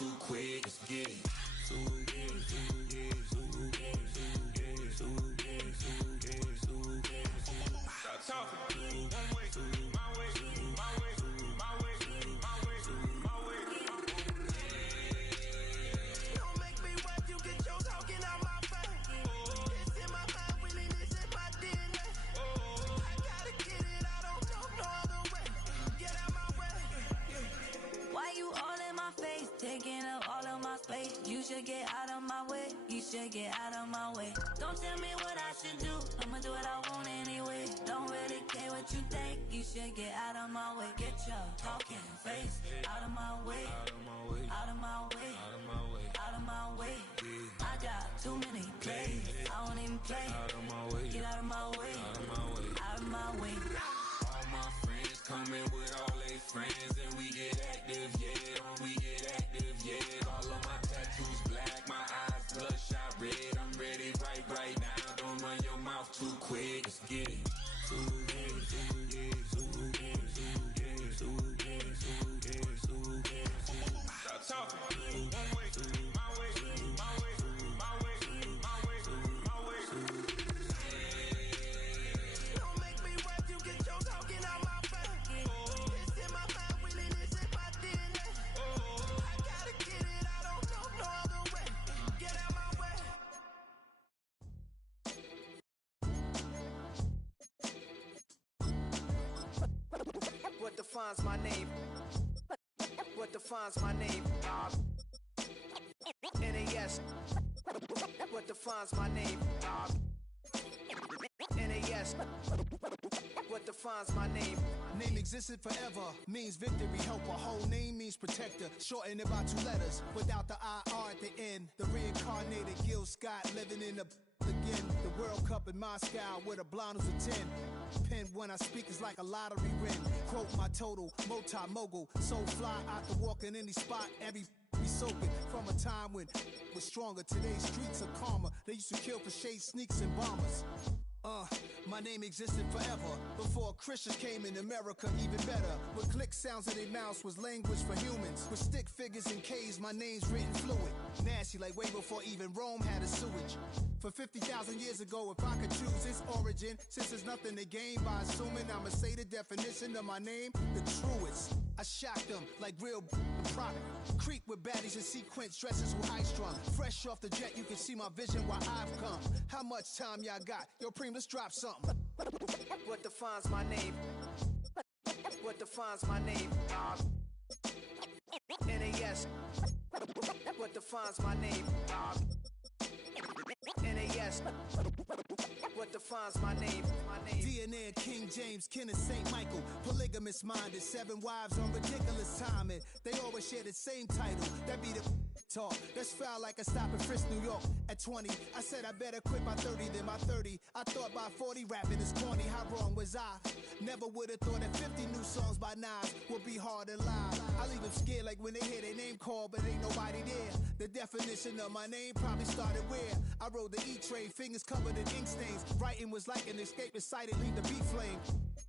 too quick. Let's get it. Too get it, too get it, too get it, too get it, too get it, too get it, too get it. Stop talking. One way, my way, my way, my way, my way, my way. Don't make me watch you get your talking out my face. It's in my mind, really, this is my DNA. I gotta get it, I don't know no other way. Get out my way. Why you all in my face, taking up all of my space? You should get out of my way, you should get out of my way. Don't tell me what I should do, I'ma do what I want anyway. Don't really care what you think, you should get out of my way. Get your talking face out of my way, out of my way, out of my way, out of my way, out of my way. I got too many plays, I don't even play. Out of my way, get out of my way, out of my way, out of my way. All my friends coming with all their friends, and we get active, yeah. We get active, yeah. All of my tattoos black, my eyes bloodshot red. I'm ready right now. Don't run your mouth too quick. Let's get it. Too get it, too get it, too get it, too get it, too get it, too get it, too get it. Stop talking. One way, my way, my way, my way, my way, my way. Don't make me watch you get your talking out my face. It's in my mind, really, this is my DNA. I gotta get it, I don't know no other way. Get out my way. What defines my name? What defines my name? NAS. What defines my name? NAS. What defines my name? Name existed forever, means victory, helper. Whole name means protector, shortened by 2 letters, without the IR at the end. The reincarnated Gil Scott living in the again. The World Cup in Moscow with a blonde who's a 10. Pen when I speak is like a lottery win. Quote my total, multi-mogul, so fly out to walk in any spot, every be soaking from a time when was stronger. Today's streets are calmer. They used to kill for shade sneaks and bombers. My name existed forever before Christians came in America, even better. With click sounds in their mouths was language for humans. With stick figures and K's, my name's written fluid. Nasty like way before even Rome had a sewage. For 50,000 years ago, if I could choose its origin, since there's nothing to gain by assuming, I'ma say the definition of my name, the truest. I shocked them like real product. Creep with baddies in sequence, dresses with high strung. Fresh off the jet, you can see my vision where I've come. How much time y'all got? Yo, Preem, let's drop something. What defines my name? What defines my name? NAS. What defines my name? NAS. What defines my name? DNA of King James, kin of St. Michael. Polygamous minded, 7 wives on ridiculous timing. They always share the same title. That be the talk. That's foul like a stop in Frisk, New York. At 20, I said I better quit by 30 than by 30. I thought by 40 rapping is corny. How wrong was I? Never would have thought that 50 new songs by Nas would be hard to lie. I leave them scared like when they hear their name called, but ain't nobody there. The definition of my name probably started where I rode the E-train, fingers covered in ink stains. Writing was like an escape excited, leave the beat flame.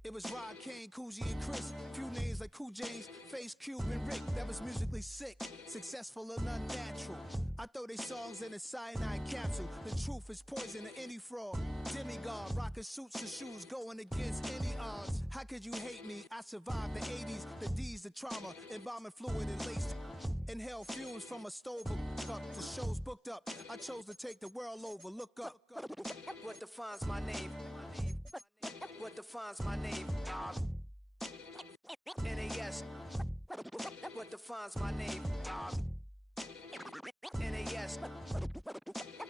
It was Rod Kane, Coogee, and Chris. Few names like Cool James, Face, Cube, and Rick. That was musically sick, successful and unnatural. I throw they songs in a cyanide capsule. The truth is poison to any fraud. Demigod, rocking suits and shoes, going against any odds. How could you hate me? I survived the 80s, the D's, the trauma, embalming fluid and laced. Inhale fumes from a stove up. The show's booked up. I chose to take the world over. Look up. What defines my name? What defines my name? NAS. What defines my name? NAS.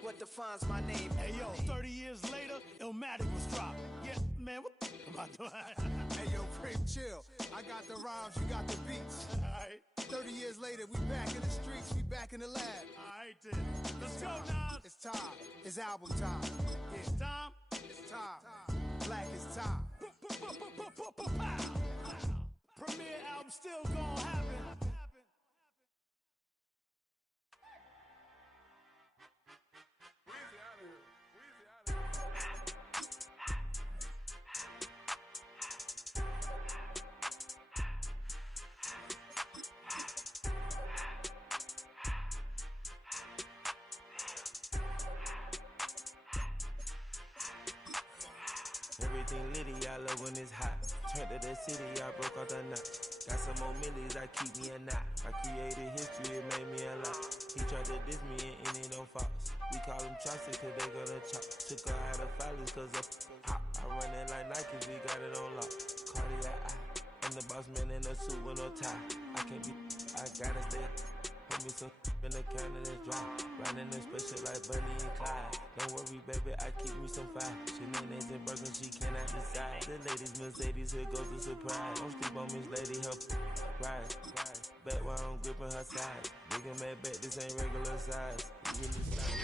What defines my name? Hey yo, 30 years later, Illmatic was dropped. Yeah, man, what am I doing? Hey yo, Prim, chill. I got the rhymes, you got the beats. Alright. 30 years later, we back in the streets, we back in the lab. Alright then. Let's go now. It's time. It's album time. Yeah. It's time. It's time. Black is time. Premiere album still gonna happen. everything litty, I love when it's hot. Turned to the city, I broke out the knot. Got some more millies, I keep me a knot. I created history, it made me a lot. He tried to diss me and it don't false. We call them chopsticks cause they gonna chop. Took her out of filers cause of hot. I run it like Nike, we got it on lock. Cardiac eye. I'm the boss man in a suit with no tie. I can't be, I gotta stay. Put me some in the can and it's dry. Riding in special like Bunny and Clyde. Don't worry, baby, I keep me some fire. Shenanigans and Birkin, she cannot decide. The ladies, Mercedes, here goes the surprise. Don't sleep on Miss Lady, help ride. Back while I'm gripping her side. Big and mad back, this ain't regular size. You really slide.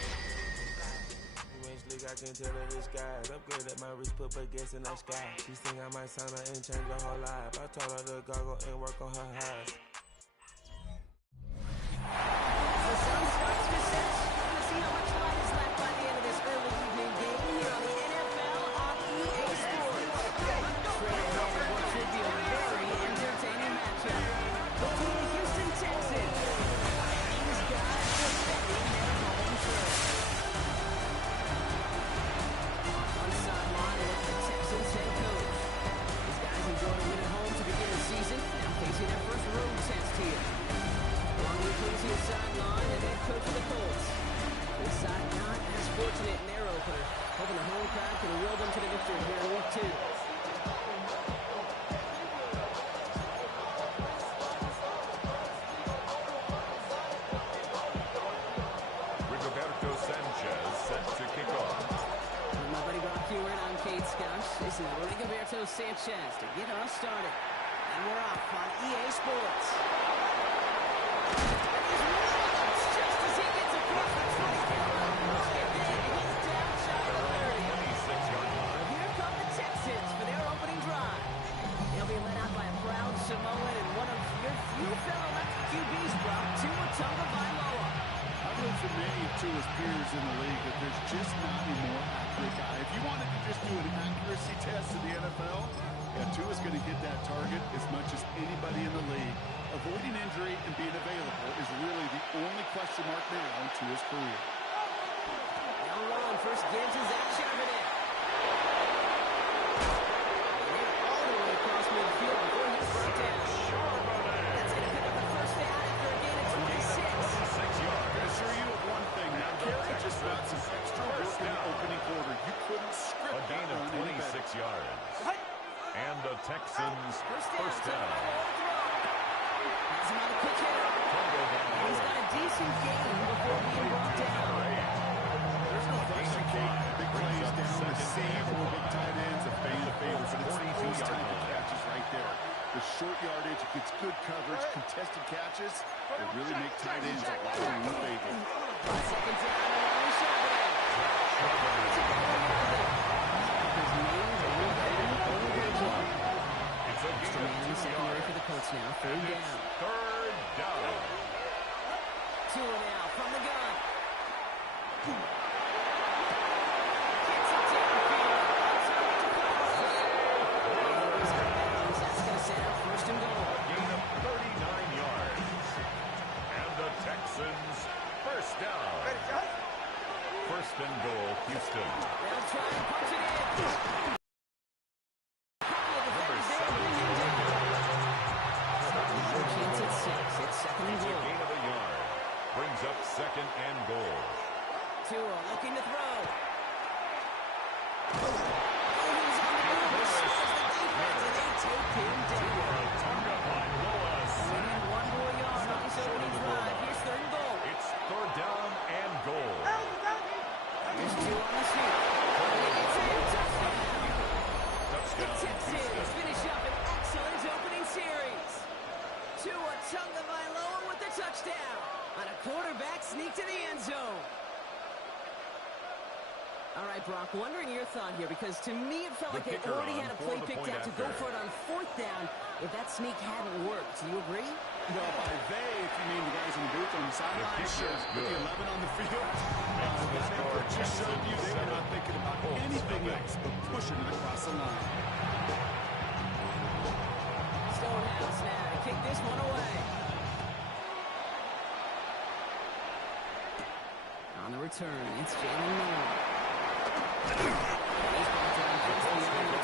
You ain't slick, I can tell her the skies. Upgrade at my wrist, put her gas in the sky. She think I might sign her and change her whole life. I told her to goggle and work on her eyes. The sun starts to set. We'll see how much light is left by the end of this early evening game here on the NFL on EA Sports. Straight off of what should be a very entertaining matchup between the Houston Texans and these guys defending their home turf. On sideline with the Texans head coach. These guys enjoyed a win at home to begin the season, now facing their first road test here. Along with Quincy's sideline and head coach of the Colts. This side not as fortunate in their opener, hoping the home crowd can will them to the victory here in week 2. Rigoberto Sanchez set to kick off. With my buddy Rock Hewitt, I'm Kate Scouch. This is Rigoberto Sanchez to get us started. And we're off on EA Sports. Just as he gets across the 20-yard and then he's down shy of the 30. 26-yard line. Here come the Texans for their opening drive. They'll be led out by a proud Samoan and one of your few fellow lefty QBs, Brock, Tua Tagovailoa. I've heard from many of Tua's peers in the league that there's just not a more accurate guy. If you wanted to just do an accuracy test in the NFL, Tua's going to hit that target as much as anybody in the league. Avoiding injury and being available is really the only question mark now in Tua's career. Now run, first gives to Zach Charbonnet. And all the way across midfield before he's brought down. That's going to pick up the first down after a gain of 26. 26 yards. I can assure you of one thing, now Kerry just got some extra work in the opening quarter. You couldn't script A gain that of run any 26 better. yards. And the Texans first down. Has him on the quick hitter. He's got a decent gain before being brought down. There's no question, Kate. Big plays down the seam for big tight ends, a fan favorite, but it's those type of catches right there. The short yardage, it gets good coverage, contested catches, they really make tight ends a lot more in favor. Second down, and only Charbonnet. His name is It's a gain of 2 secondary yards. for the Colts now. Third down. Third down. Tua now from the gun. Gets it downfield. That's going to set up first and goal. A gain of 39 yards. And the Texans first down. First and goal, Houston. They'll try and punch it in. Number 17. Chance at 6. It's second and It's a goal. gain of a yard. Brings up second and goal. Tua looking to throw. Take him down. Winning one more yard on this opening drive. Here's third and goal. It's third down and goal. Here's Tua on the sneak. It's a touchdown. The Touchdown, Texans Houston. finish up an excellent opening series. Tua Tagovailoa with the touchdown on a quarterback sneak to the end zone. All right, Brock, wondering your thought here, because to me it felt The like they kicker already on had a for play the picked point out to go after. for it on fourth down if that sneak hadn't worked. Do you agree? Well, by they, if you mean the guys in the booth on the sideline, kick sure. is With the good. 11 on the field, Makes the that score effort just showed you they were not thinking about Colts anything nothing. else but pushing it across the line. Stonehouse now to kick this one away. On the return, it's Jalen Moore. He's brought down just beyond the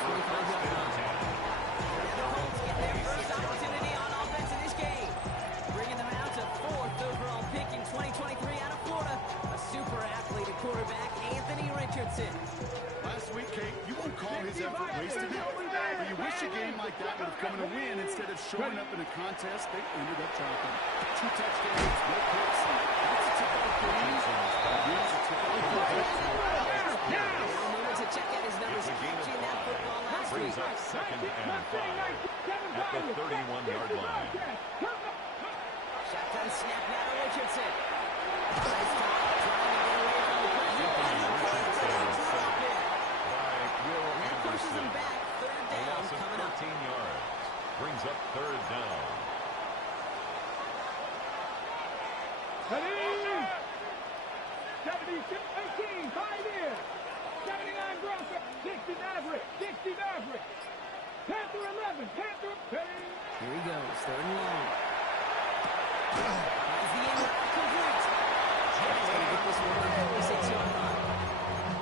instead of showing up in a contest, they ended up dropping 2 touchdowns, no picks. That's a typical thing. Moment to check out his numbers catching that football last week. Brings up 2nd and 5 at the 31-yard line. Shotgun snap now to Richardson. Nice job trying to get away from the pressure. And the Colts are going to drop it. And that pushes him back. 3rd down coming up. 13 yards. Brings up 3rd down. Ready? 76, 18, 5 in. 79 Bronco, 60 Maverick, 60 Maverick. Panther 11, Panther, ready? Here he goes, 3rd and long. Has the end route complete. He's going to get this one on the 46-yard line.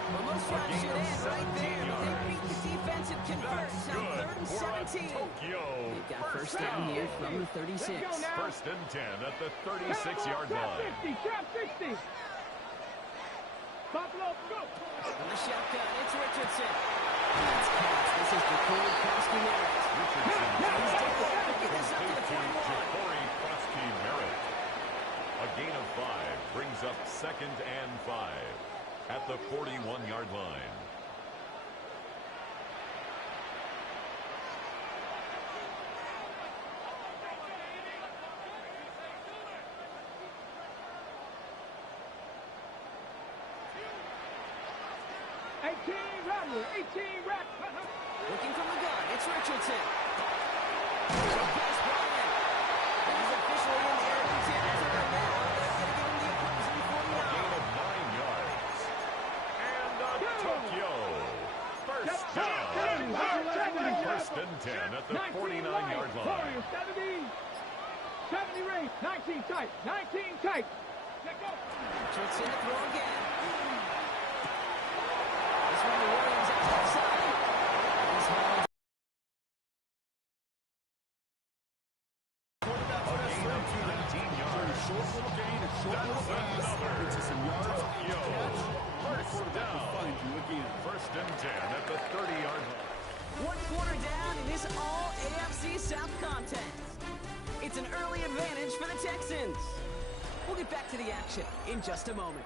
Well, most drives should end right there, but they beat the defense and convert. Now 3rd and 17. They've got 1st down here from the 36. 1st and 10 at the 36-yard line. 50, trap 60. Buffalo, go. On the shotgun, it's Richardson. That's pass. This is the Corey Krosky Merritt. Richardson He's down. Get this up to the 41. Corey Krosky Merritt. A gain of 5 brings up 2nd and 5 at the 41-yard line. Looking from the gun, it's Richardson. There's a pass ball in. He's officially in the air of territory now. They're going to give him the opposing 49. Gain of 9 yards. And Tokyo. 1st down. 1st and 10 at the 49-yard line. 70, 70 range, 19 tight, 19 tight. Let go. Richardson to throw again. This one to Williams out to the side. He's hauled. Short little gain, a short little pass, into some yards. Tokyo. 1st down. Find you again. 1st and 10 at the 30-yard line. 1 quarter down in this all-AFC South contest. It's an early advantage for the Texans. We'll get back to the action in just a moment.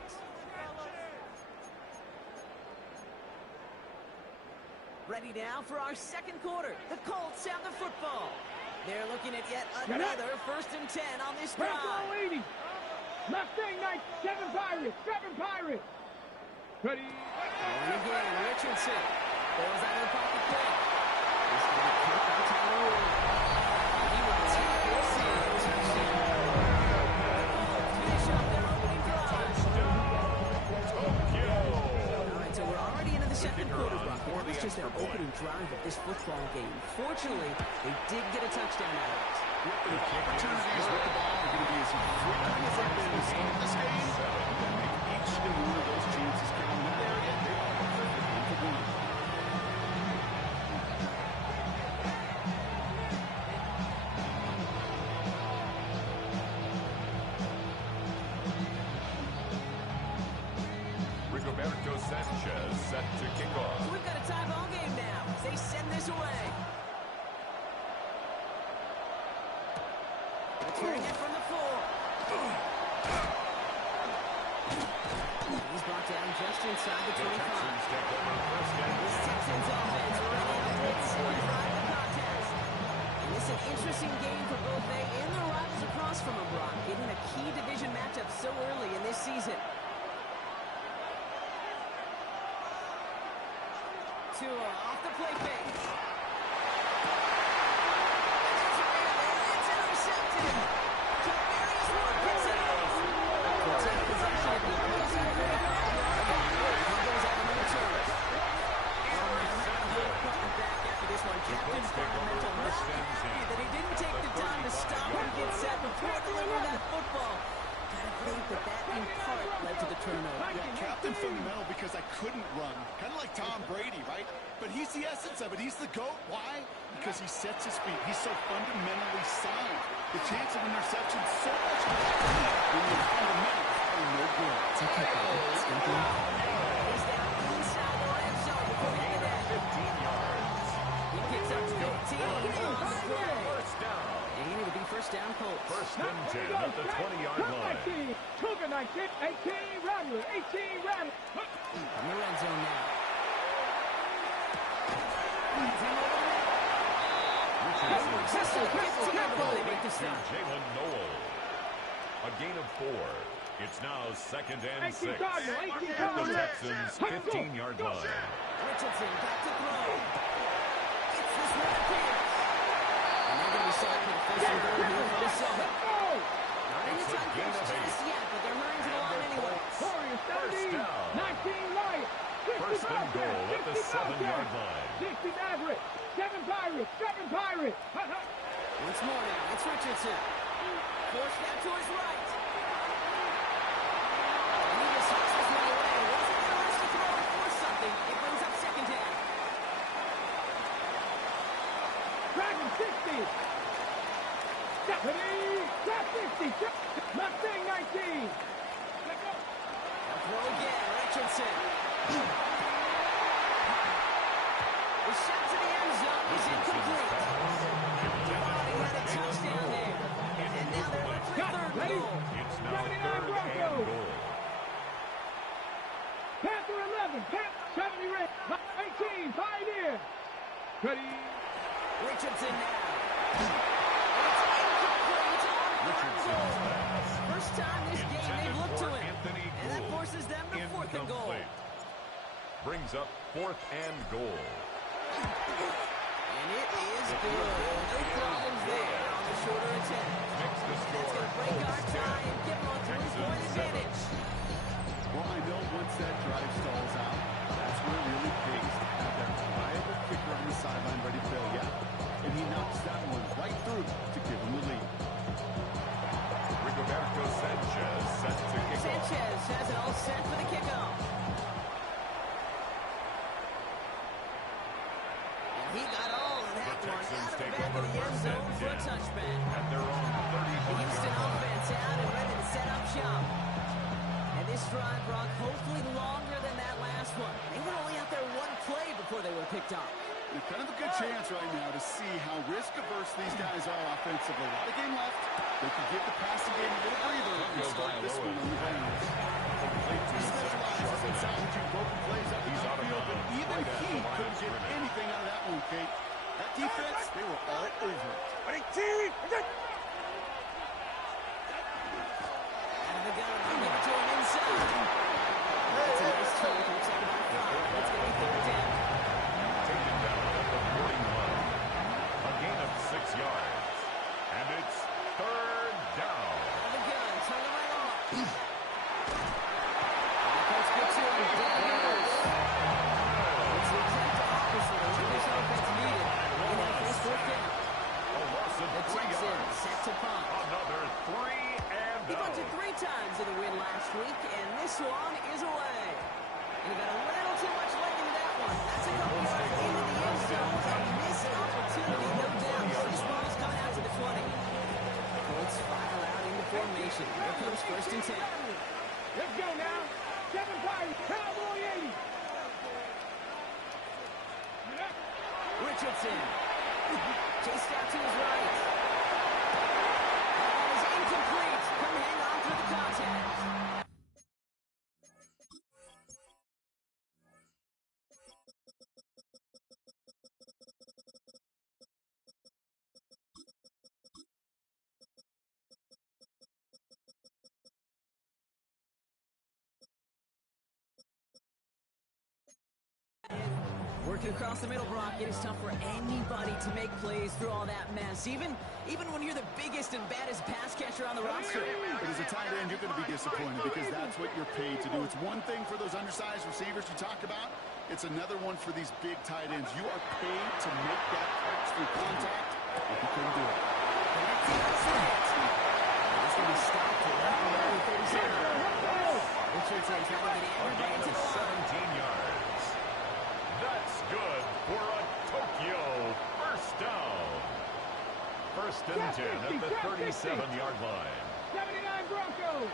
Ready now for our 2nd quarter. The Colts have the football. They're looking at yet another 1st and 10 on this drive. Panther 80. Mustang Knight, 7 Pirates, 7 Pirates. Ready? And again, Richardson. Goes out of the pocket quick. He's going to be cut by Tyler Wood. He will take this in. Touchdown. Finish up their opening drive. Tokyo. All right, so we're already into the 2nd quarter, Brock. That was just their opening drive of this football game. Fortunately, they did get a touchdown out of it. The opportunities with the ball are going to be as frequent as they've been in this game. Make each and one of those chances count. In that area, they are perfect for one. Rigoberto Sanchez set to kick off. We've got a tie ball game now as they send this away. Returning it from the 4. He's brought down just inside the 25. Texans take over 1st and This Texans offense really helped it second drive of the contest. And this is an interesting game for both they and their rivals across from them, Brock, getting a key division matchup so early in this season. Tua off the play fake. It's intercepted. Javarius Ward picks it up. We'll take possession of the opposing 45-yard line. He goes out on the return. Cutting back after this one. Captain Fundamental not happy that he didn't take the time to stop and get set before delivering that football. Gotta think that in part led to the turnover. Yeah, Captain Fundamental because I couldn't run. Kind of like Tom Brady, right? But he's the essence of it. He's the GOAT. Why? Because he sets his feet. He's so fundamentally sound. The chance of interception is so much higher when your fundamentals are no good. It's okay, He's down inside the red zone before we get that. 15 yards. He gets up 15 on the play. 1st down. First down, Colts. First and 10 at the 20-yard line. 19. Cougar 19. 18. Rattler. 18. Rattler. In the red zone now. Jalen Noel. A gain of 4. It's now second and 6 at the Texans' 15-yard line. Richardson back to throw. It's this one appears. And they're going to be starting at first and goal here from the 7. Not in the time crunch just yet, but they're hurrying to the line anyway. First down. 19 Lions. First and goal at the 7-yard line. 60 Maverick. 7 Pirates. 7 Pirates. Once more now, it's Richardson. Forced out to his right. And he just hits this one away. Wasn't going to risk a throw and force something. It brings up second down. Dragon 60. 70. 50. Mustang 19. They'll throw again. Richardson. The shot to the end zone is incomplete. Thought he had a touchdown there. And now they're left with third and goal. It's now third and goal. Panther 11. Panther 70 Red. 18. Pioneer. Ready. Richardson now. It's incomplete on goal. First time this game they've looked to him. And that forces them to fourth and goal. Brings up fourth and goal. And it is good. No problems there on the shorter attempt. Makes the score. That's going to break our tie and give them a 3-point advantage. Well, I know once that drive stalls out, that's where it really pays to have that reliable kicker on the sideline ready to bail you out. And he knocks that one right through to give him the lead. Rigoberto Sanchez set to kick off. Sanchez has it all set for the kickoff. And he got all of that one out of the back of the end zone for a touchback. At their own 35. The Houston offense out and ready to set up shop. And this drive, Brock, hopefully longer than that last one. They were only out there one play before they were picked up. It's kind of a good chance right now to see how risk-averse these guys are offensively. A lot of game left. They could give the passing game a little breather and start this one on the ground. He specializes in salvaging broken plays out the field, but even he couldn't get anything out of that one, Kate. That defense, they were all over it. Out of the gun, they'll give it to him inside. That's a nice turn. Looks like about 5. That's going to be third down. Taken down at the 41. A gain of 6 yards. And it's third down. Out of the gun, turn it right on. Colts get to him. Down goes. It's the exact opposite of what this offense needed in that first fourth down. A loss of The 3 Texans yards. set to punt. Another 3 and He punted out. 3 times in the win last week, and this one is away. And he got a little too much leg into that one. That's a couple yards into the end zone. A missed opportunity, no doubt. So this ball is coming out to the 20. Colts file out into formation. Here comes first and 10. Let's go now. 7 Pirates. Cowboy 80. Richardson. Chased out to his right. That is incomplete. Couldn't hang on through the contact. Working across the middle, Brock, it is tough for anybody to make plays through all that mess, even when you're the biggest and baddest pass catcher on the roster. But as a tight end, you're going to be disappointed because that's what you're paid to do. It's one thing for those undersized receivers you talk about. It's another one for these big tight ends. You are paid to make that catch through contact. If you couldn't do it. It's going to be stopped right around the 37. Richardson trying to get in. A gain of 17 yards. That's good for a Tokyo first down. First and 10 at the 37-yard line. 79 Broncos.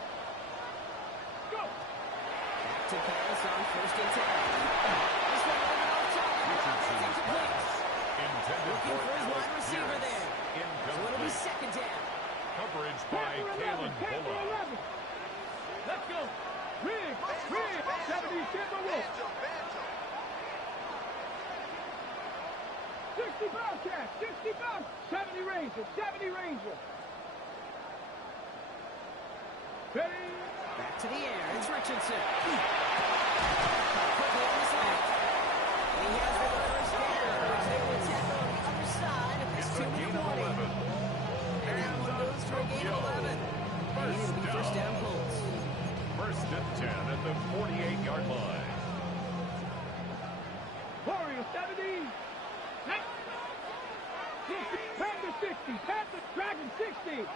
Go. Back to pass on first and 10. This one over off top. Richardson's pass. Intended Looking for his Alec wide receiver Pierce. there. So it'll be Incomplete. second down. coverage by Kalen Bullock. Let's go. Rig. 70 Timberwolves. 60 Bobcats. 60 Bobcats. 70 Rangers. 70 Rangers. Ready? Back to the air. It's Richardson. Quickly on his left. He has the first down, which they will tackle on the other side of this 2-minute warning. And that one goes for a gain of 11. And it'll be first down Colts. First and 10 at the 48-yard line. Warriors 70. 60. Panther 60. Panther Dragon 60.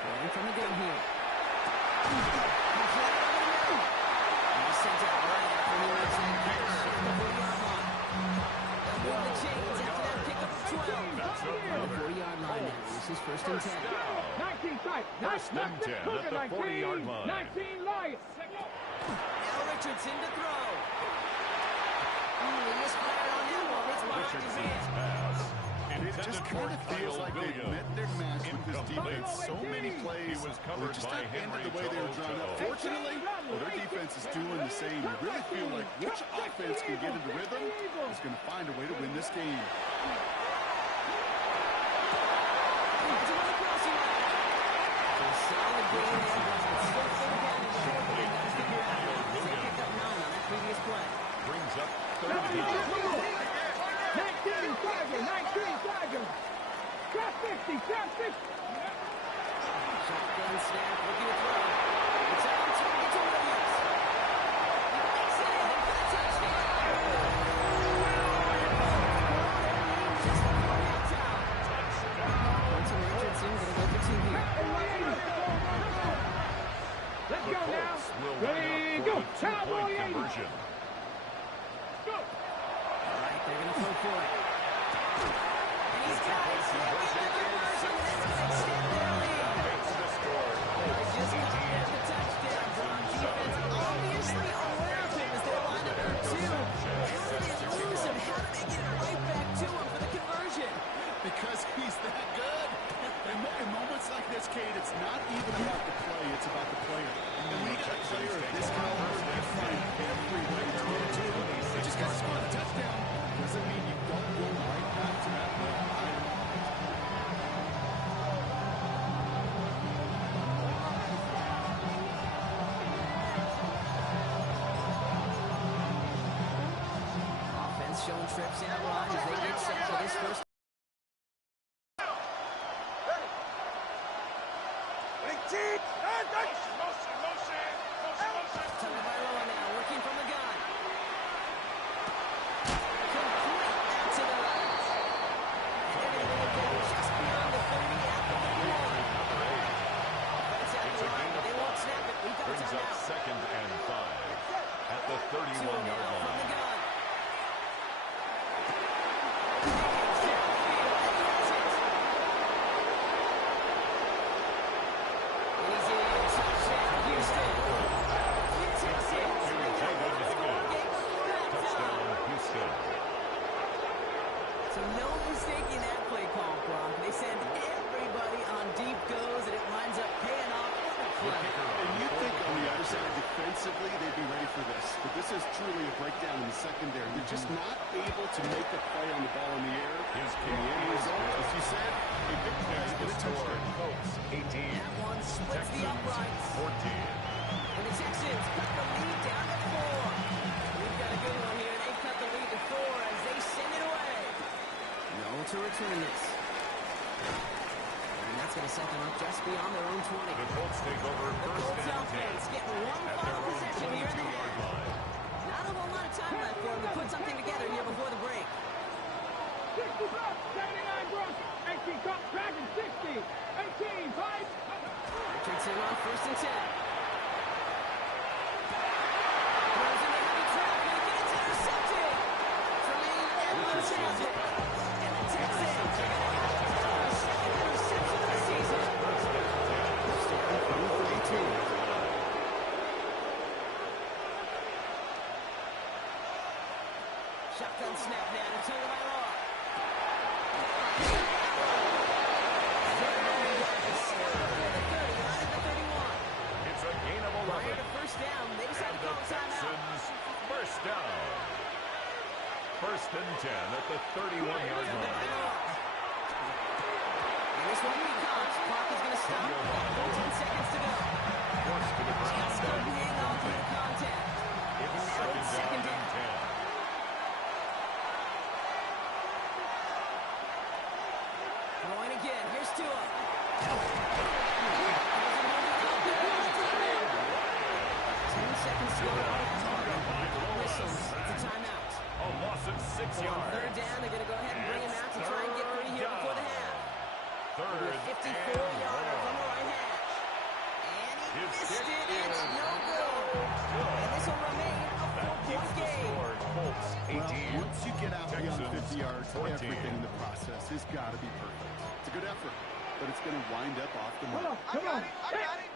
Going from the gun here. He's sent out right after he makes that catch at the 40-yard line. They'll move the chains after that pickup of 12. On the 40-yard line now. This is first and 10. 19 tight. First and 10 at the 40-yard line. 19 Lions. Now Richardson to throw. He misfired on that one. It's behind his Richardson's head. pass. It just kind of feels like they met their match with this defense. So many plays was were covered just by not ended Henry the way they were drawn up. Toto. Fortunately, their defense is doing the same. You really feel like which offense can get into rhythm is going to find a way to win this game. Solid game there. Still thing down and short, but they got to figure out. They picked up 9 on that previous play. Brings up third down. 19 Tigers. 19 Tigers. Got 60. Got 60. Shotgun snap, looking to throw. It's out to get to Williams. He makes it in for the touchdown. Just before halftime. Quentin Richardson going to go for 2 here. Let's go now. Will Ready, line go. up for a Cowboy 80. two-point conversion. Go. All right, they're going to go for it. And he's got it. He'll get the conversion, and that's going to extend their lead. Gets the score. They just got there the touchdown. Brown defense obviously aware of him as they line up for 2. How did they lose him? How did they get it right back to him for the conversion? Because he's that good. In moments like this, Kate, it's not even about the play, it's about the player. And when you got a player of this caliber, you find every way to get to him. You just got to score the touchdown. Doesn't mean you don't go right back to that play. Offense showing trips in a line as they get set for this first. Tagovailoa now working from the gun. Complete out to the right. And they're going to go just beyond the 30 at the 31. Offense at the line, but they won't snap it. We've got a Brings up timeout. second and 5 at the 31-yard From the line. gun. Diggins downfield, and he has it. And he's in. Touchdown, Houston. The Texans bring it up the score game before halftime. Touchdown, Houston. So no mistake in that play call, Gronk. They send everybody on deep goes, and it winds up paying off. What a play. And you think on the other side, defensively, they'd be ready for this. But this is truly a breakdown in the secondary. They're just not able to make a play on the ball in the air. His And the end result, as you said, a big play Gets and the a score. touchdown. Colts 18. That one splits the uprights. 14. And the Texans cut the lead down to 4. We've got a good one here. They cut the lead to 4 as they send it away. No to return this. And that's going to set them up just beyond their own 20. The Colts take over The first Colts and 10 offense getting one at their final own possession here in the 22-yard half. line. Not a whole lot of time left for them to put something together here before the break. 60 Bucks. 79 Broncos. 18 Colts. Dragon 60. 18 5. Richardson on first and 10. Throws in the heavy traffic, and it's intercepted. Tremaine Edmonds has it. And the Texans are going to have their second interception of the season. First down from 32. Shotgun snap now to Tagovailoa. to him. 10 seconds to go. Whistles. It's a timeout. A loss of 6 So on yards. third down, they're going to go ahead and bring him out to try and get free here before the half. Third 54-yarder from the right hash. And he missed it. It's no good. And this will remain a 4-point game. Colts 18. Once you get out beyond Texans 50 yards, 14. everything in the process has got to be perfect. It's a good effort, but it's going to wind up off the mark. Come on. I got it.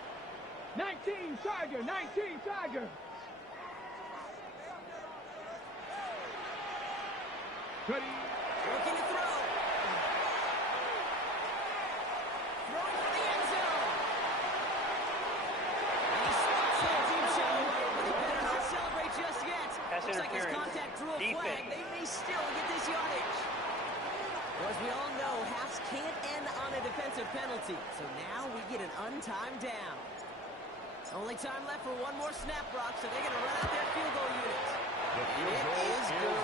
19 Tiger. 19 Tiger. Ready. Looking to throw. Throwing for the end zone. And he slots the deep shot away, but he better not celebrate just yet. Looks like his contact drew a flag. They may still get this yardage. Well, as we all know, halves can't end on a defensive penalty. So now we get an untimed down. Only time left for one more snap, Brock, so they're going to run out their field goal unit. The field It goal is good.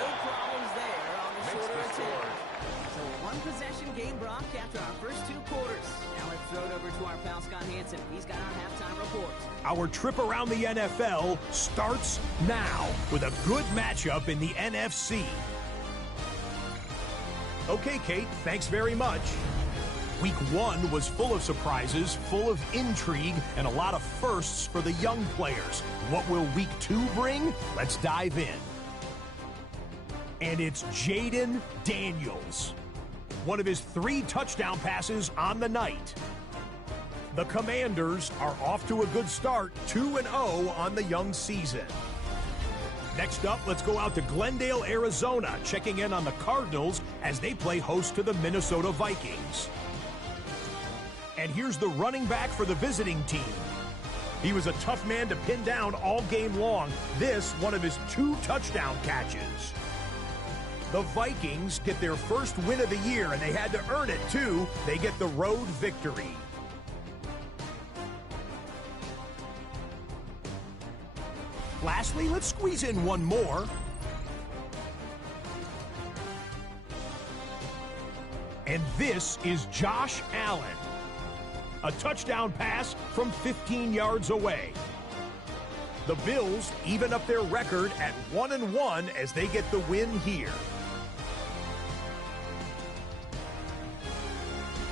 No problems there on the Makes shorter the score. attempt. So one possession game, Brock, after our first 2 quarters. Now let's throw it over to our pal Scott Hansen. He's got our halftime report. Our trip around the NFL starts now with a good matchup in the NFC. Okay, Kate, thanks very much. Week 1 was full of surprises, full of intrigue, and a lot of firsts for the young players. What will Week 2 bring? Let's dive in. And it's Jaden Daniels. One of his 3 touchdown passes on the night. The Commanders are off to a good start, 2-0 on the young season. Next up, let's go out to Glendale, Arizona, checking in on the Cardinals as they play host to the Minnesota Vikings. And here's the running back for the visiting team. He was a tough man to pin down all game long. This, one of his 2 touchdown catches. The Vikings get their first win of the year, and they had to earn it, too. They get the road victory. Lastly, let's squeeze in one more. And this is Josh Allen. A touchdown pass from 15 yards away. The Bills even up their record at 1-1 as they get the win here.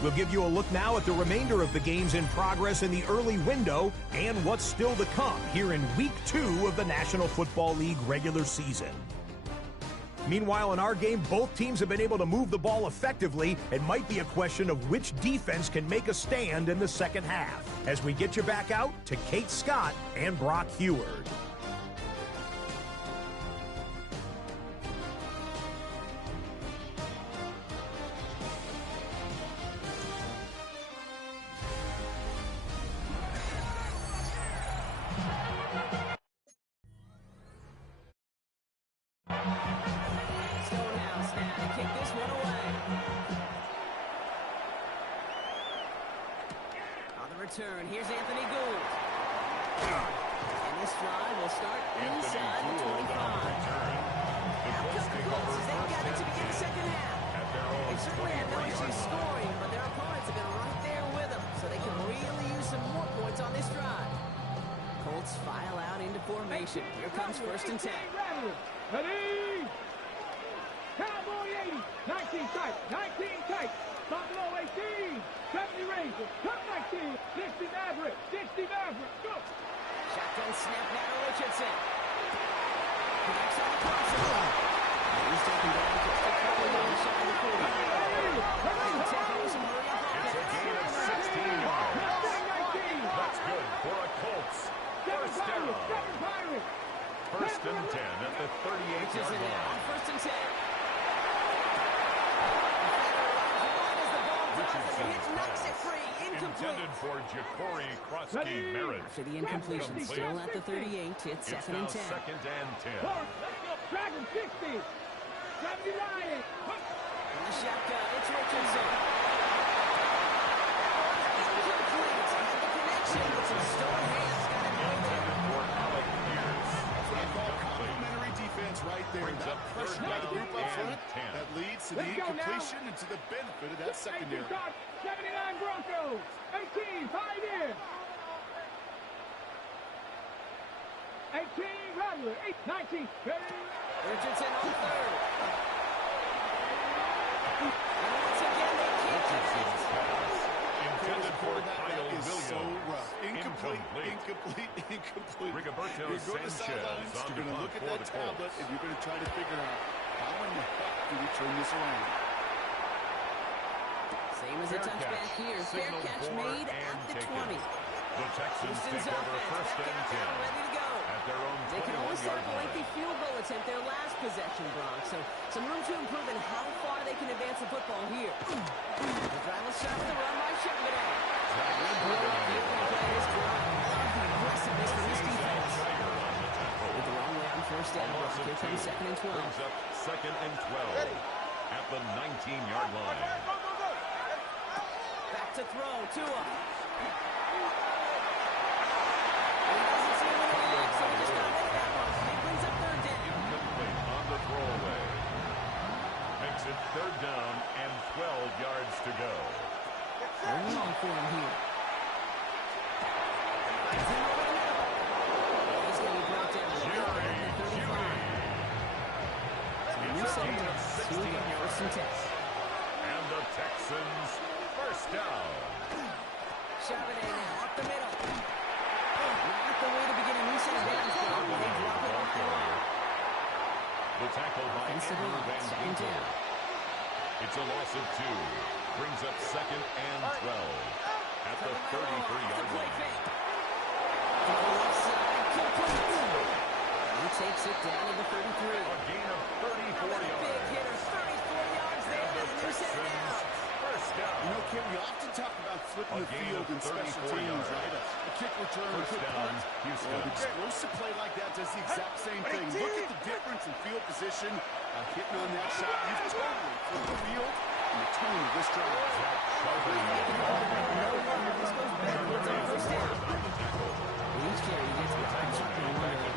We'll give you a look now at the remainder of the games in progress in the early window and what's still to come here in Week 2 of the National Football League regular season. Meanwhile, in our game, both teams have been able to move the ball effectively. It might be a question of which defense can make a stand in the second half. As we get you back out to Kate Scott and Brock Heward. Return. Here's Anthony Gould. And this drive will start inside the 25. Now comes the Colts as they've got it to begin the second half. They certainly had no issues scoring, but their opponents have been right there with them, so they can really use some more points on this drive. Colts file out into formation. Here comes 1st and 10. Ready? Cowboy 80. 19 tight. 19 tight. Buffalo 18. 70 Razor. Cut 19. 60 Maverick. 60 Maverick. Go. Shotgun snap now to Richardson. Connects on the crossover. He's taken down just a couple yards shy of the 40. It's a gain of 16 yards. That's good for a Colts. First down. First and 10 at the 38-yard line. First and 10. Knocks it free. Intended for Ja'Cory Krosky-Merritt. After the incompletion, still at the 38, it's second and 10. Second and 10. Dragon 60. 70 Lion. In the shotgun, it's Richardson. Incomplete. And the connection with some stone hands got it. Intended for Alec Pierce. That's what I call complimentary defense right there. Brings That up pressure third by the down group up front, and 10. that leads to the Let's go now. incompletion and to the benefit of that secondary. 79 Broncos. 18, 5 in. 18, Rattler. 19, ready. Richardson on third. And once again, they can't Richardson's pass intended for Kyle That is Williams. so rough. Incomplete. Rigoberto You're going to Sanchez sidelines, on you're the going to punt look at for that the tablet, Colts. and you're going to try to figure out how in the heck do we turn this around. Same as a Fair touchback catch. here. Fair Signaled catch for made and at the taken. 20. The Texans Houston's take over offense first back and out 10 there, ready to go. at their own They can only set up a 21-yard lengthy line. field goal attempt their last possession, Bronx. So some room to improve in how far they can advance the football here. The drive will start with the run by Chevrolet. Aggressiveness from this defense. With the wrong way on first down. Here comes second and 12. Brings up second and 12 at the 19-yard line. Back to throw. Tua. He doesn't see him in the back, so he just got rid of that one. He brings up third down. Incomplete on the throwaway. Makes it third down and 12 yards to go. Very long for him here. Finds him over the middle. He's going to be brought down at the 35. So a new set of downs. Here we go. First and 10. And the Texans first down. Charbonnet now up the middle. Not the way to begin a new set of downs. They drop it off the line. The tackle by Offensive Andrew line, Van second Ginkel. down. It's a loss of 2. Brings up second and 12 at the 33-yard line. To the left side, complete. He takes it down to the 33. A gain of 34 Another big yards. hitter, 34 yards there, And the and a new set of Texans downs. first down. You know, Kim, we often talk about flipping A the gain field of in special 34 teams, yards. right? A kick return, a First quick down, punt. Houston. Well, an explosive play like that does the exact same thing. Look at the difference in field position. Hitting on that shot, you've totally flipped the field and the tone of this drive. Each carry he gets back,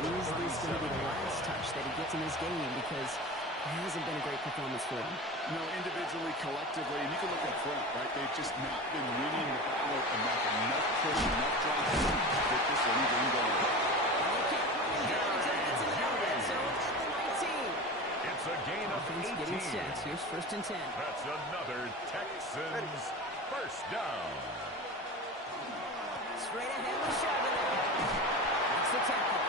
is this going to be the last touch that he gets in this game? Because it hasn't been a great performance for him. You know, individually, collectively, and you can look up front, right? They've just not been winning the battle enough push, enough drive to get this early game going. They can't bring him down until he gets into that red zone at the 19. It's a gain of Offense 18. getting set. Here's first and 10. That's another Texans first down. Straight ahead with Charbonnet. That's the tackle.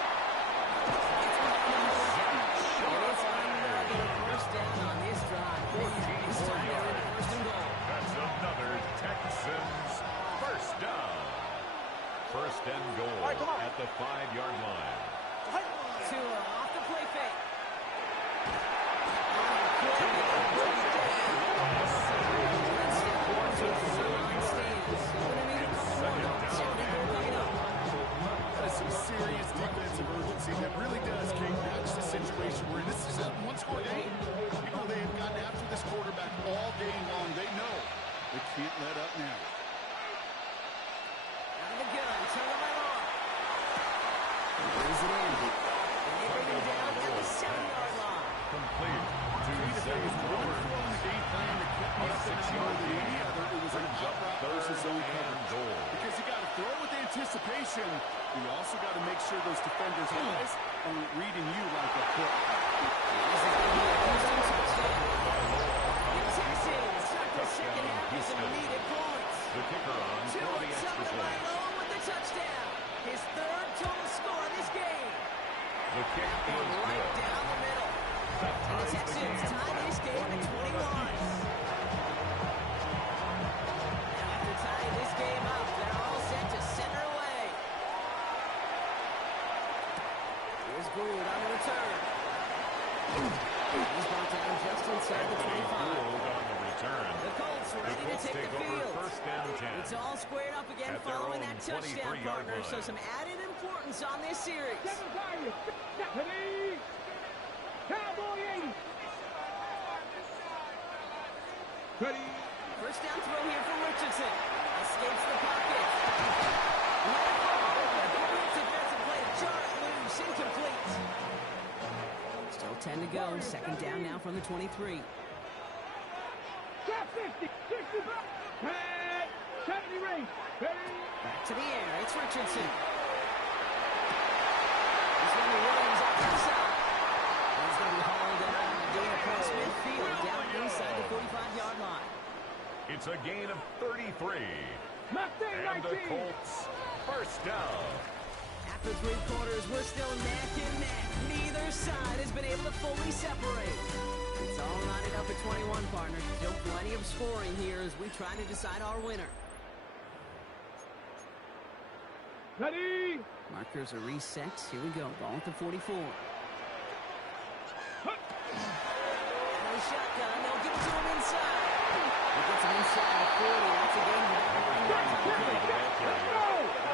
It's behind him. And it's another first down on this drive. This time they're in first and goal. That's another Texans first down. First and goal at the 5-yard line. Tua off the play fake. That is some serious defensive urgency that really does match the situation we're in. This is a one-score game. You know, they have gotten after this quarterback all game long. They know they can't let up now. Out of the gun, turn the right on. Brings it in. And they bring him down at the 7-yard line. Complete to Zach Ward. On the game plan that kept me up and more than any other, it was an out versus zone coverage. Because you got to throw with anticipation. You also got to make sure those defenders' eyes aren't reading you like a hook. This is going to be a Houston touchdown. The Texans start the second half with some needed points. The kicker on for Tua the extra point. Tagovailoa with the touchdown. His third total score in this game. The kick is Right good. down the middle. That And the ties the Texans game. tie this game at 21. Now after tying this game up, they're all set to center away. Here's Gould on the return. He's brought down just inside the 25. Gould on the return. The Colts The ready to Colts take the over field. first and 10. It's all squared up again At their following own that touchdown 23-yard partner. So line. some added importance on this series. 7 Ready? Cowboy 80. Ready? First down throw here for Richardson. Escapes the pocket. Brilliant defensive play to jar it loose. Incomplete. Still 10 to go. Second down now from the 23. Top 50, 65, 10, 70 range. Back to the air. It's Richardson. He's going to Williams off to the side. He's going to be hauled down and gain across midfield down inside the 45-yard line. It's a gain of 33. And the Colts first down. After 3 quarters, we're still neck and neck. Neither side has been able to fully separate. It's all knotted up at 21, partner. Still plenty of scoring here as we try to decide our winner. Ready? Markers are reset. Here we go. Ball at the 44. No shotgun. They'll give it to him inside. He gets him inside the 40. That's a gain of about 1 yard.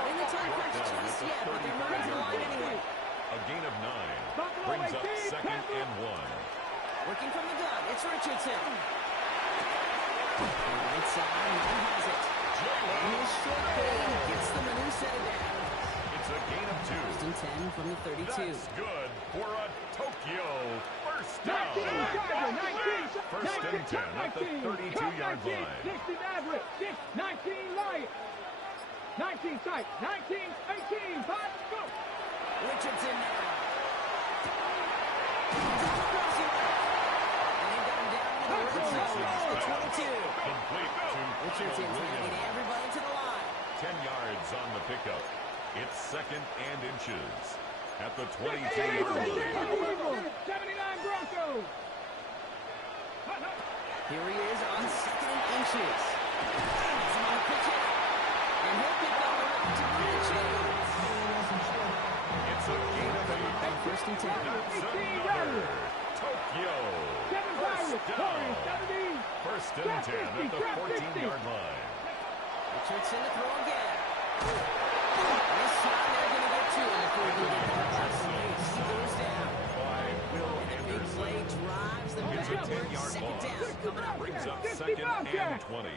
In the time crunch just yet, but they're running to the line anyway. A gain of 9 brings up second and 1. Working from the gun, it's Richardson. Right side, now has it. And his short game gets them a new set of downs. It's a gain of 2. First and 10 from the 32. That's good for a Tokyo first down. 19, First and 10 at the 32-yard line. 60 Maverick, 19 Lions. 19 tight, 19, 18, 5, go. Richardson now. And they got him down in the red zone at the 22. Complete to Richardson trying to get everybody to the line. 10 yards on the pickup. It's second and inches at the 22-yard line. 79 Broncos. Here he is on second and inches. He's on the pitch out. And he'll pick up the route to the chains. It's a gain of 8. First and 10. That's another Tokyo first down. First and 10 at the 14-yard line. Richardson to throw again. This time they're going to get to him before he can get that space. He goes down. By Will And a big play drives them It's a backward. 10-yard Second loss. down coming up. Brings up second and 20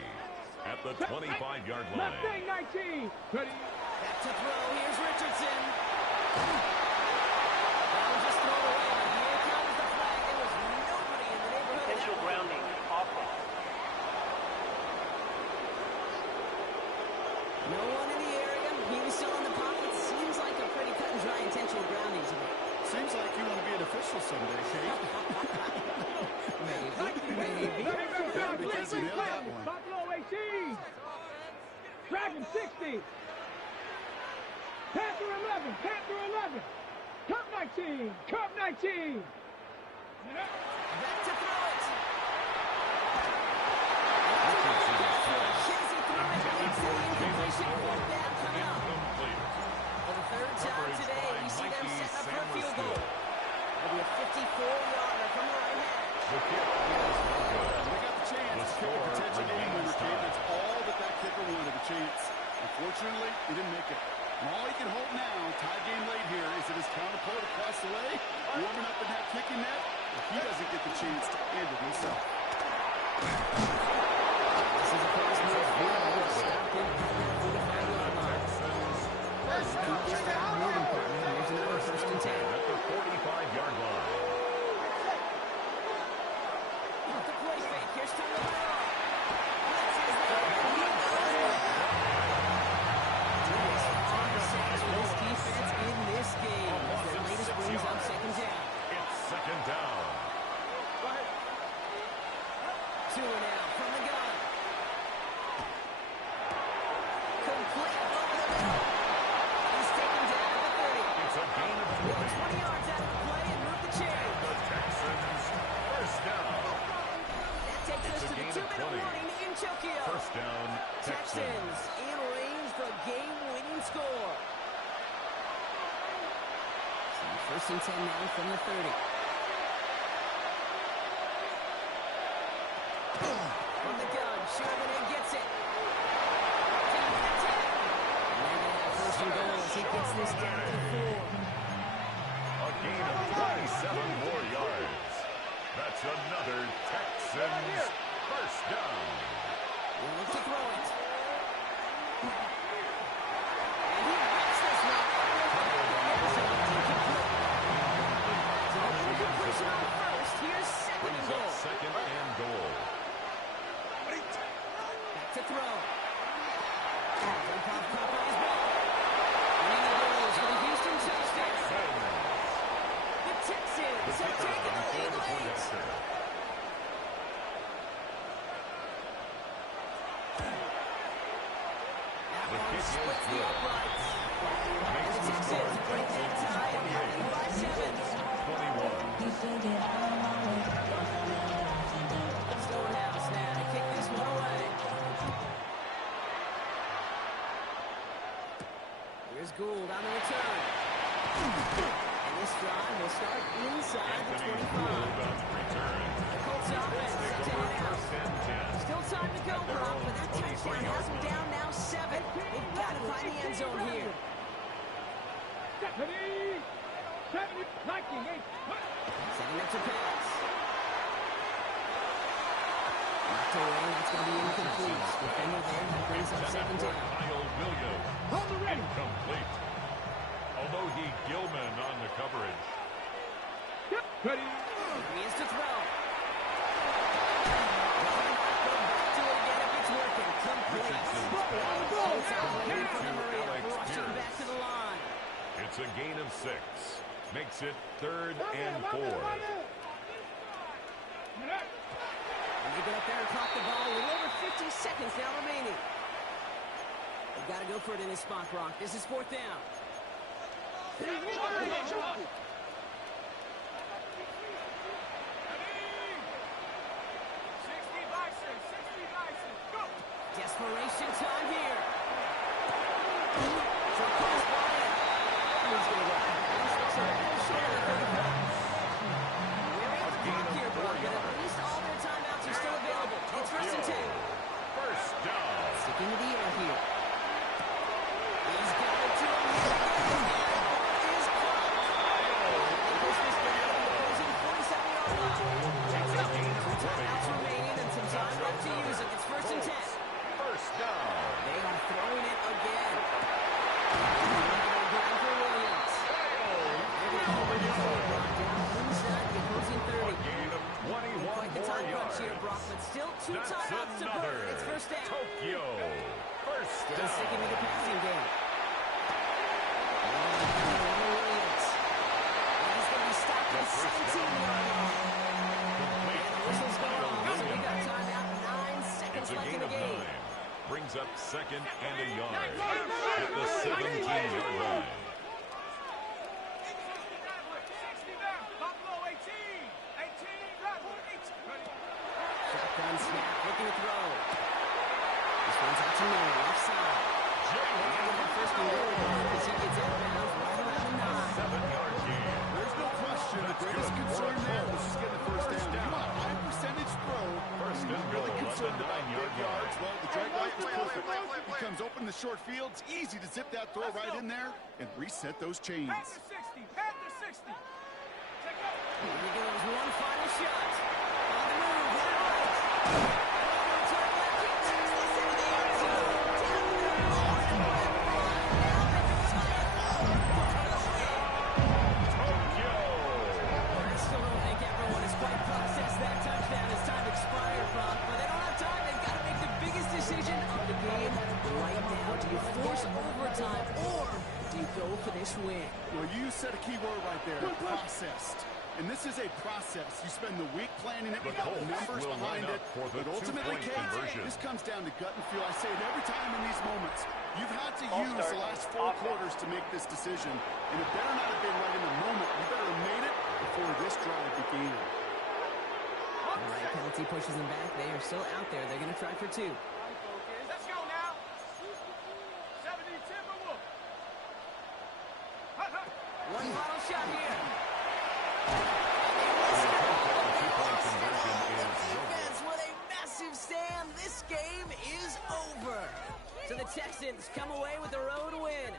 at the 25-yard line. Mustang 19. Ready? Back to throw. Here's Richardson. That'll just throw away. Here comes the flag. There was nobody in the neighborhood. Potential grounding. Offense. No one in the area. He was still in the pocket. Seems like a pretty cut and dry intentional grounding to me. Seems like you want to be an official someday, Kate. Maybe. Yeah, because you nailed that one. Buffalo 18. Dragon 60. Panther 11. Panther 11. Cup 19. Cup 19. Back to throw it. For the third time today, we see them set up for a field goal. It'll be a 54-yarder from the right hand. The kick is no good. They got the chance. The Kick score a potential game winner, remains Kate. tied. That's all that kicker wanted, a chance. Unfortunately, he didn't make it. And all he can hope now, tie game late here, is that his counterpart across the way, warming up in that kicking net, if he doesn't get the chance to end it himself. This is a pass move. Stop him at the 45-yard line. Keep this drive moving, partner. Here's another first and 10. At the 45-yard line. Off the play fake. Here's time to throw. For this defense in this game. Their latest brings up second down. It's second down. Two now from the gun. Complete over the middle. He's taken down at the 30. It's a gain of 20. 20 yards out of the play and move the chain. The Texans first down. That takes us to the 2-minute warning in Tokyo. First down, Texans in range for a game-winning score. So first and 10 now from the 30. From the gun, Charbonnet gets it. To the 10. And they're going to have first and goal as he gets this down to 4. A gain of 27 more yards. That's another Texans first down. We'll look to throw it. And he rips this one. So the completion on to throw. Dump-off caught by his ball. And he goes for the Houston touchdown. The Texans have taken the lead late. That one splits the uprights. And the Texans break that tie and now lead by 7. 21. Stonehouse now to kick this one away. Here's Gould on the return. And this drive will start inside the 25. The Colts offense set to head out. Still time to go, Brock, but that touchdown has them down now 7. They've got to find the end zone here. 70, 19, 8. Setting up to pass. Knocked away, that's going to be incomplete. Defender there, that brings up 2nd down. Hold the ready. Complete. Although he Gilman on the coverage. Ready. He is to throw. Go back to it again if it's working. Complete. Colts operating from the Maria, rushing back to the line. It's a gain of 6. Makes it 3rd and 4. And they go up there and clock the ball. A little over 50 seconds now remaining. They've got to go for it in this spot, Brock. This is 4th down. Desperation time here. So close by it. He's going to go. This looks a little short of the 35. We're able to block here, Brock, and at least all their timeouts are still available. It's 1st and 10. First down. Sticking to the air here. He's got it to him. And the ball is caught. They push this down to the opposing 47-yard line. Two timeouts remaining and some time left to use it. It's 1st and 10. First down. They are throwing it again. Ground for Williams. They're going to hold it down inside the opposing 30. Gain of 21 Quite the time crunch here, Brock, but still 2 timeouts to burn. It's 1st down. Tokyo. First Still down. sticking with the passing game. Williams. And he's going to be stopped at 17-yard line. And the whistle's going off, so we got timeout. 9 seconds It's a left in gain the of game. 9. Brings up 2nd and a yard at the 17-yard line. Shotgun snap, looking to throw. This one's out to Miller, left side. First and goal as he gets out of bounds right around the 9. 7-yard gain. There's no question. The greatest concern there was just getting the first down. You want a high percentage throw. First and You're goal really at the concerned about 9-yard big yards. line. Well, the drag light was perfect. He comes open in the short field. It's easy to zip that throw right in there and reset those chains. Past the 60. Past the 60. Take up. Here he goes, one final shot. On the move, hit it right. Over to the left, he takes this into the end zone. Down the middle, all the way to the line. Now they can tie it up. Tokyo. I still don't think everyone has quite processed that touchdown as time expired, Brock, but they don't have time. They've got to make the biggest decision of the game right now. Do you force overtime, or do you go for this win? Well, you said a key word right there, processed. And this is a process. You spend the week planning it, The you got Colts numbers will behind line it. up for the But ultimately, two-point Kate, conversion. this comes down to gut and feel. I say it every time in these moments. You've had to Ball use start. the last 4 quarters to make this decision. And it better not have been right in the moment. You better have made it before this drive began. All right, penalty pushes them back. They are still out there. They're going to try for 2. Let's go now. 70 Timberwolves. One final shot here. Defense with a massive stand. This game is over. So the Texans come away with a road win.